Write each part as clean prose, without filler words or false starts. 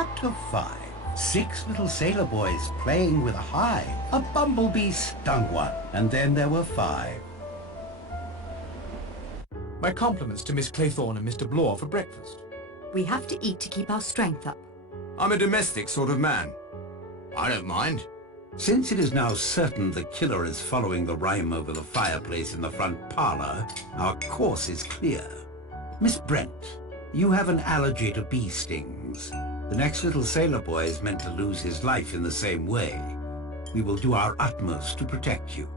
up to 5. 6 little sailor boys playing with a hive. A bumblebee stung one, and then there were 5. My compliments to Miss Claythorne and Mr. Blore for breakfast. We have to eat to keep our strength up. I'm a domestic sort of man. I don't mind. Since it is now certain the killer is following the rhyme over the fireplace in the front parlor, our course is clear. Miss Brent, you have an allergy to bee stings. The next little sailor boy is meant to lose his life in the same way. We will do our utmost to protect you.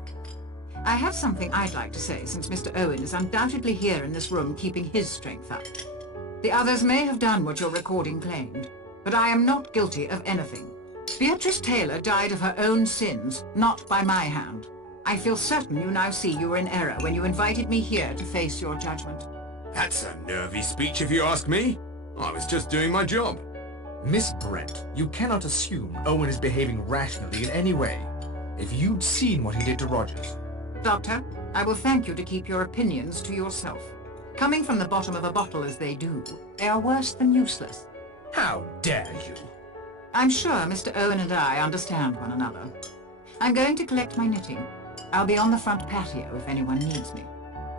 I have something I'd like to say, since Mr. Owen is undoubtedly here in this room keeping his strength up. The others may have done what your recording claimed, but I am not guilty of anything. Beatrice Taylor died of her own sins, not by my hand. I feel certain you now see you were in error when you invited me here to face your judgment. That's a nervy speech if you ask me. I was just doing my job. Miss Brent, you cannot assume Owen is behaving rationally in any way. If you'd seen what he did to Rogers... Doctor, I will thank you to keep your opinions to yourself. Coming from the bottom of a bottle as they do, they are worse than useless. How dare you? I'm sure Mr. Owen and I understand one another. I'm going to collect my knitting. I'll be on the front patio if anyone needs me.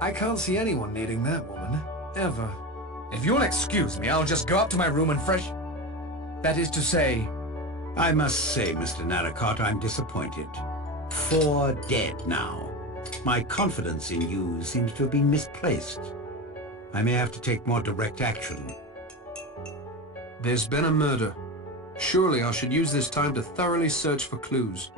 I can't see anyone needing that woman. Ever. If you'll excuse me, I'll just go up to my room and fresh... That is to say... I must say, Mr. Narracott, I'm disappointed. 4 dead now. My confidence in you seems to have been misplaced. I may have to take more direct action. There's been a murder. Surely I should use this time to thoroughly search for clues.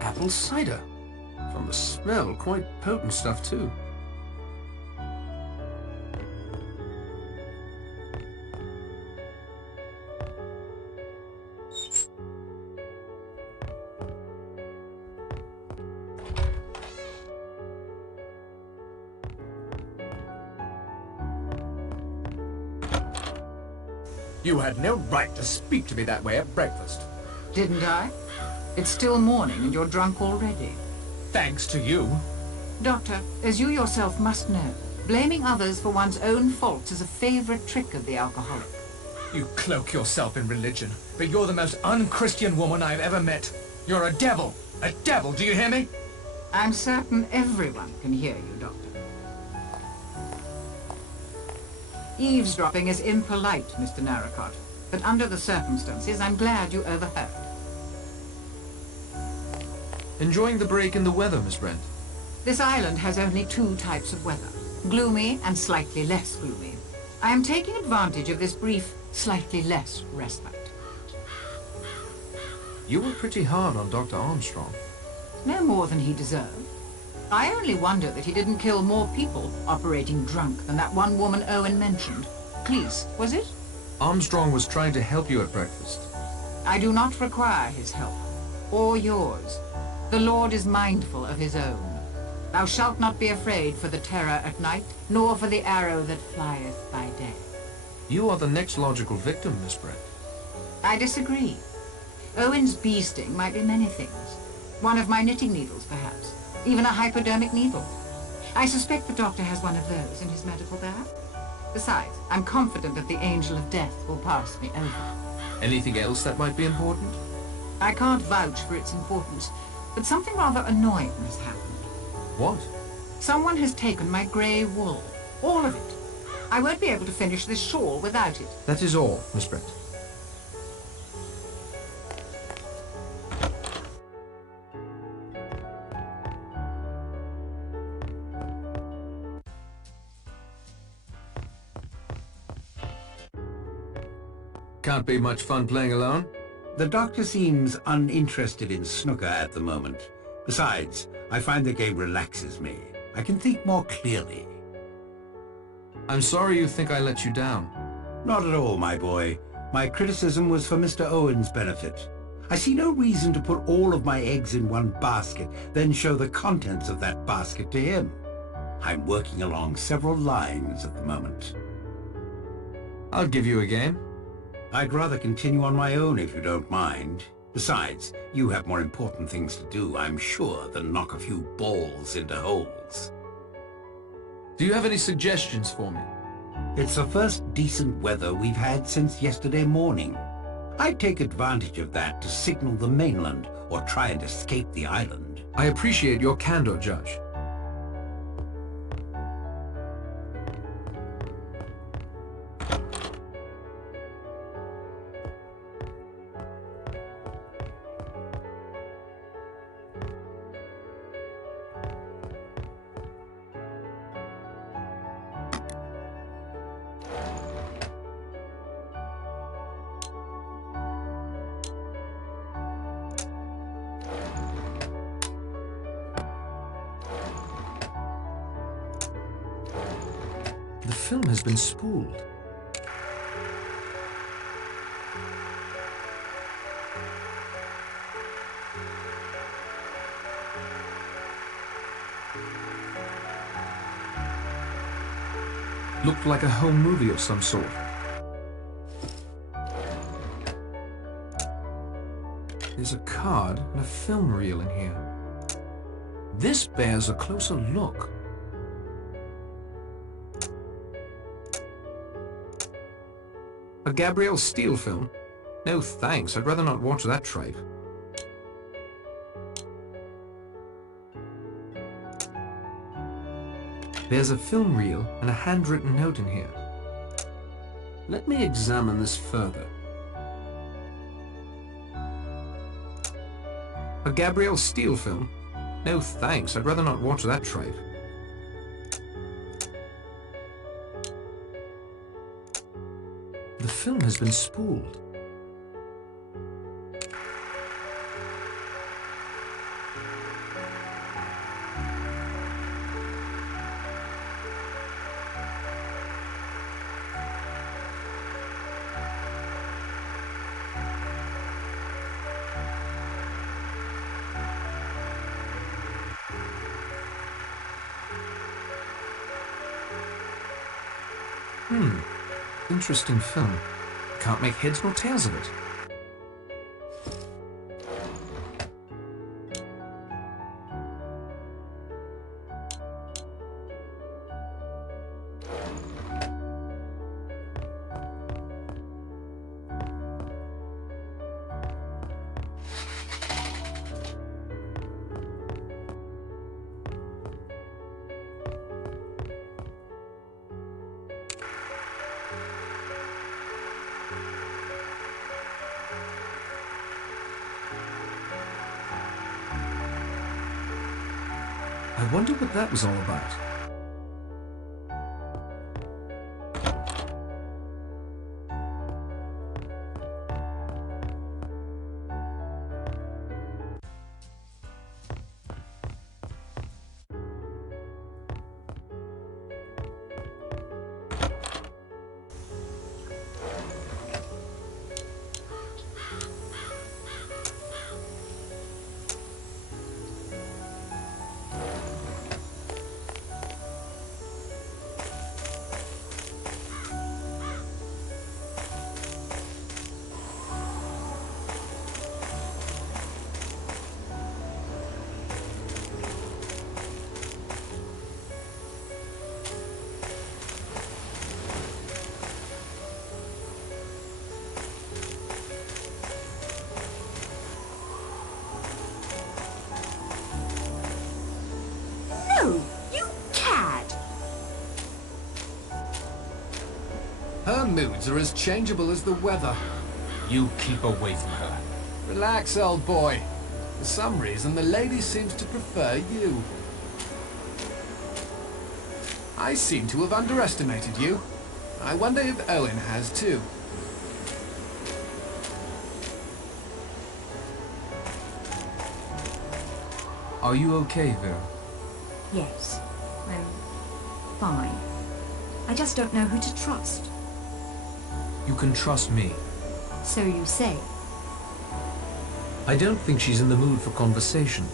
Apple cider. From the smell, quite potent stuff too. You had no right to speak to me that way at breakfast. Didn't I? It's still morning and you're drunk already. Thanks to you. Doctor, as you yourself must know, blaming others for one's own faults is a favorite trick of the alcoholic. You cloak yourself in religion, but you're the most unchristian woman I've ever met. You're a devil! A devil, do you hear me? I'm certain everyone can hear you, Doctor. Eavesdropping is impolite, Mr. Narracott, but under the circumstances, I'm glad you overheard. Enjoying the break in the weather, Miss Brent? This island has only 2 types of weather, gloomy and slightly less gloomy. I am taking advantage of this brief, slightly less respite. You were pretty hard on Dr. Armstrong. No more than he deserved. I only wonder that he didn't kill more people operating drunk than that one woman Owen mentioned. Cleese, was it? Armstrong was trying to help you at breakfast. I do not require his help, or yours. The Lord is mindful of his own. Thou shalt not be afraid for the terror at night, nor for the arrow that flieth by day. You are the next logical victim, Miss Brent. I disagree. Owen's bee sting might be many things. One of my knitting needles, perhaps. Even a hypodermic needle. I suspect the doctor has one of those in his medical bag. Besides, I'm confident that the angel of death will pass me over. Anything else that might be important? I can't vouch for its importance, but something rather annoying has happened. What? Someone has taken my grey wool. All of it. I won't be able to finish this shawl without it. That is all, Miss Brent. Can't be much fun playing alone. The doctor seems uninterested in snooker at the moment. Besides, I find the game relaxes me. I can think more clearly. I'm sorry you think I let you down. Not at all, my boy. My criticism was for Mr. Owen's benefit. I see no reason to put all of my eggs in one basket, then show the contents of that basket to him. I'm working along several lines at the moment. I'll give you a game. I'd rather continue on my own if you don't mind. Besides, you have more important things to do, I'm sure, than knock a few balls into holes. Do you have any suggestions for me? It's the first decent weather we've had since yesterday morning. I'd take advantage of that to signal the mainland or try and escape the island. I appreciate your candor, Judge. The film has been spooled. Looked like a home movie of some sort. There's a card and a film reel in here. This bears a closer look. A Gabrielle Steele film? No thanks, I'd rather not watch that tripe. There's a film reel and a handwritten note in here. Let me examine this further. A Gabrielle Steele film? No thanks, I'd rather not watch that tripe. The film has been spooled. Interesting film. Can't make heads nor tails of it. I wonder what that was all about. You cad! Her moods are as changeable as the weather. You keep away from her. Relax, old boy. For some reason, the lady seems to prefer you. I seem to have underestimated you. I wonder if Owen has too. Are you okay, Vera? Yes. I'm fine. I just don't know who to trust. You can trust me. So you say. I don't think she's in the mood for conversation.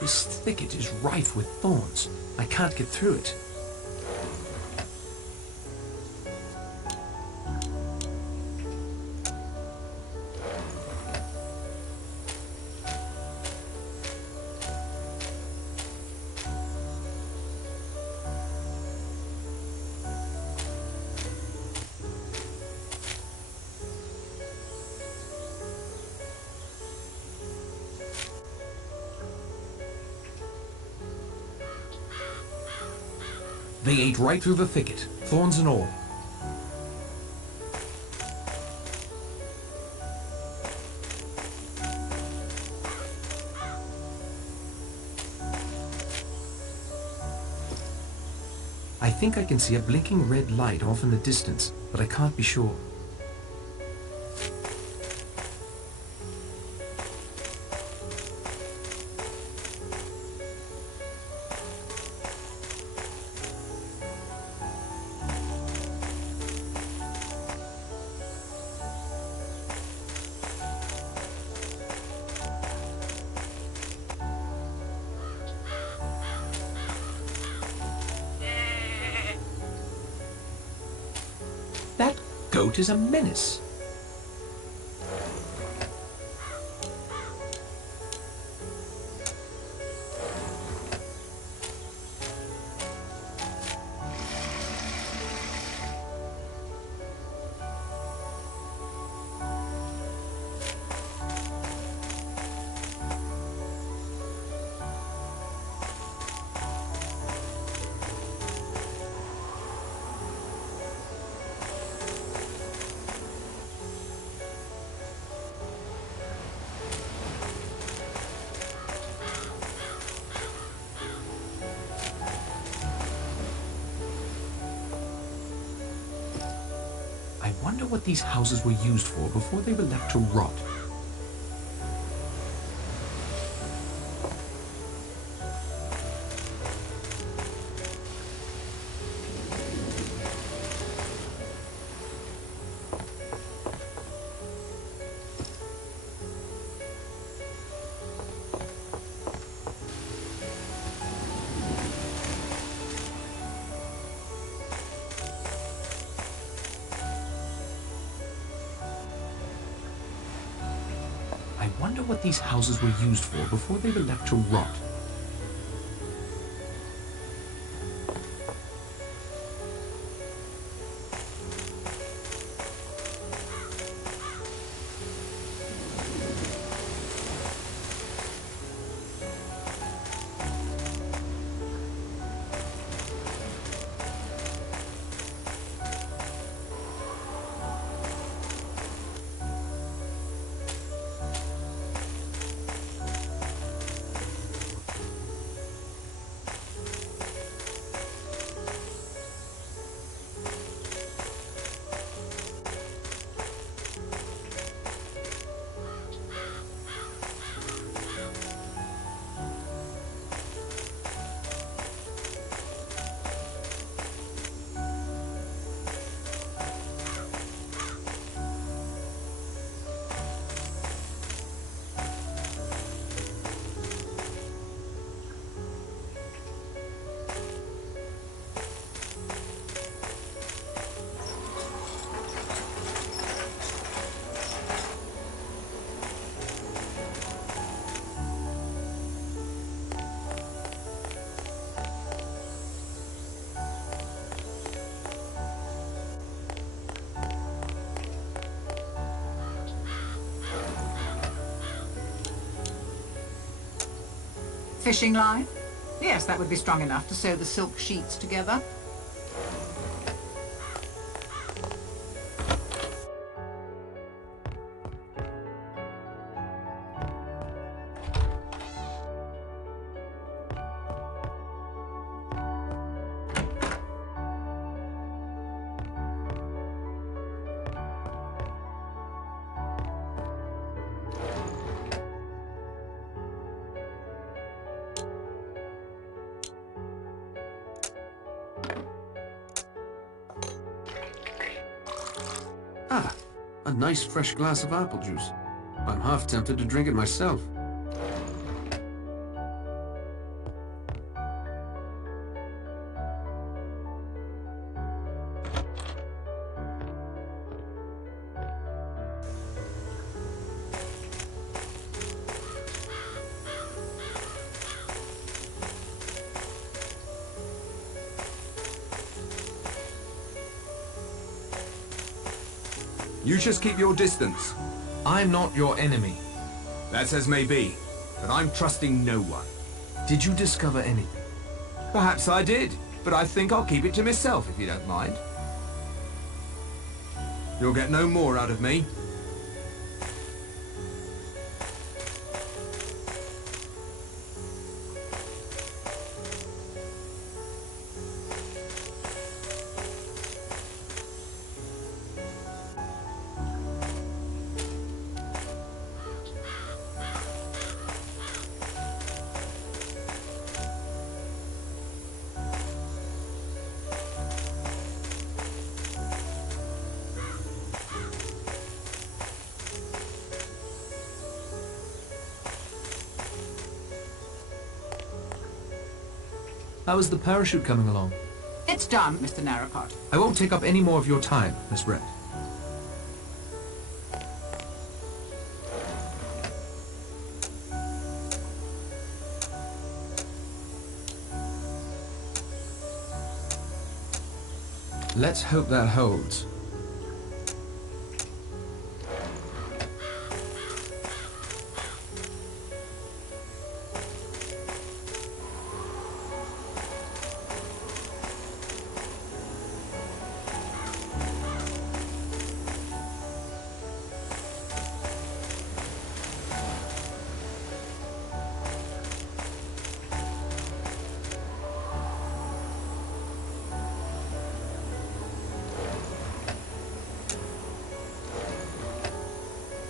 This thicket is rife with thorns. I can't get through it. They ate right through the thicket, thorns and all. I think I can see a blinking red light off in the distance, but I can't be sure. That goat is a menace. I wonder what these houses were used for before they were left to rot. I wonder what these houses were used for before they were left to rot. Fishing line? Yes, that would be strong enough to sew the silk sheets together. Ah, a nice fresh glass of apple juice. I'm half tempted to drink it myself. You just keep your distance. I'm not your enemy. That's as may be, but I'm trusting no one. Did you discover anything? Perhaps I did, but I think I'll keep it to myself if you don't mind. You'll get no more out of me. How is the parachute coming along? It's done, Mr. Narracott. I won't take up any more of your time, Miss Brent. Let's hope that holds.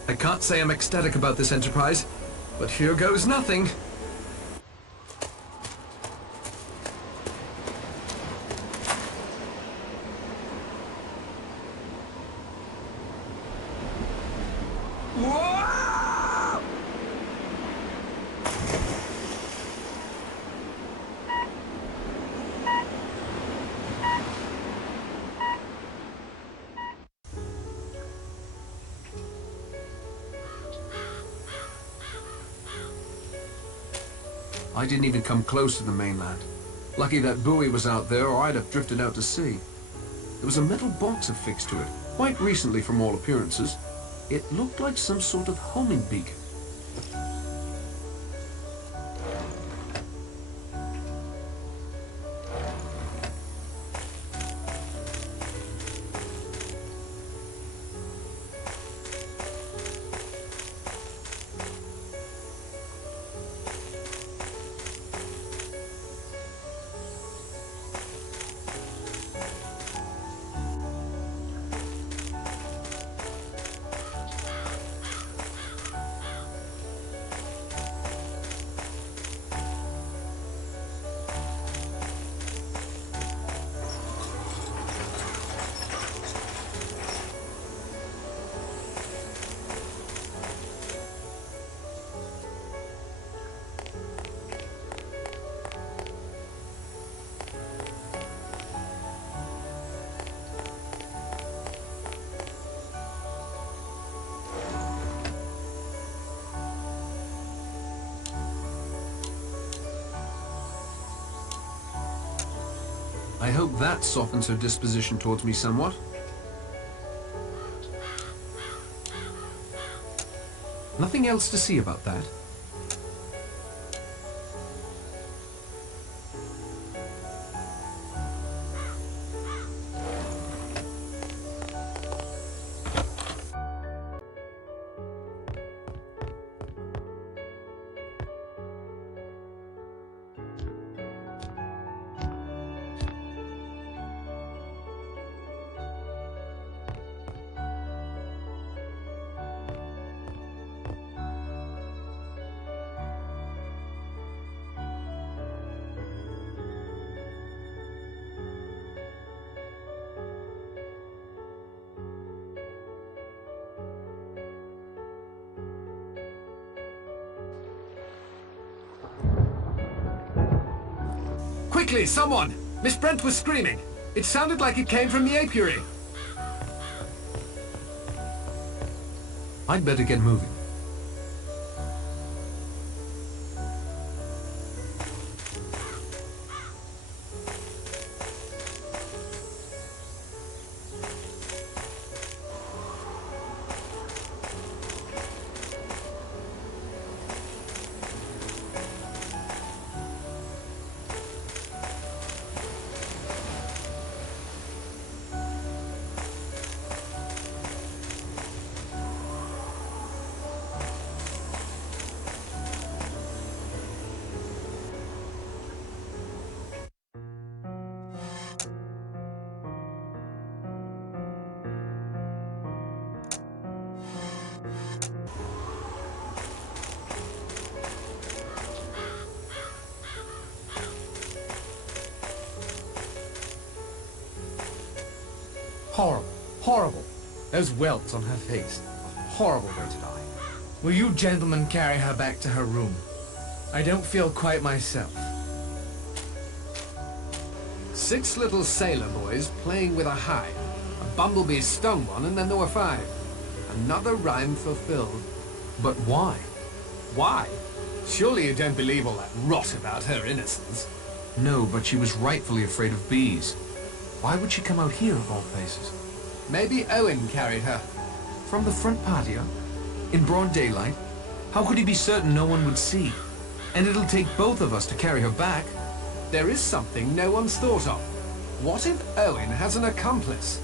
I can't say I'm ecstatic about this enterprise, but here goes nothing. I didn't even come close to the mainland. Lucky that buoy was out there, or I'd have drifted out to sea. There was a metal box affixed to it, quite recently from all appearances. It looked like some sort of homing beacon. I hope that softens her disposition towards me somewhat. Nothing else to see about that. Quickly, someone! Miss Brent was screaming. It sounded like it came from the apiary. I'd better get moving. Horrible. Horrible. Those welts on her face. A horrible way to die. Will you gentlemen carry her back to her room? I don't feel quite myself. 6 little sailor boys playing with a hive. A bumblebee stung one, and then there were 5. Another rhyme fulfilled. But why? Why? Surely you don't believe all that rot about her innocence. No, but she was rightfully afraid of bees. Why would she come out here of all places? Maybe Owen carried her. From the front patio? In broad daylight? How could he be certain no one would see? And it'll take both of us to carry her back. There is something no one's thought of. What if Owen has an accomplice?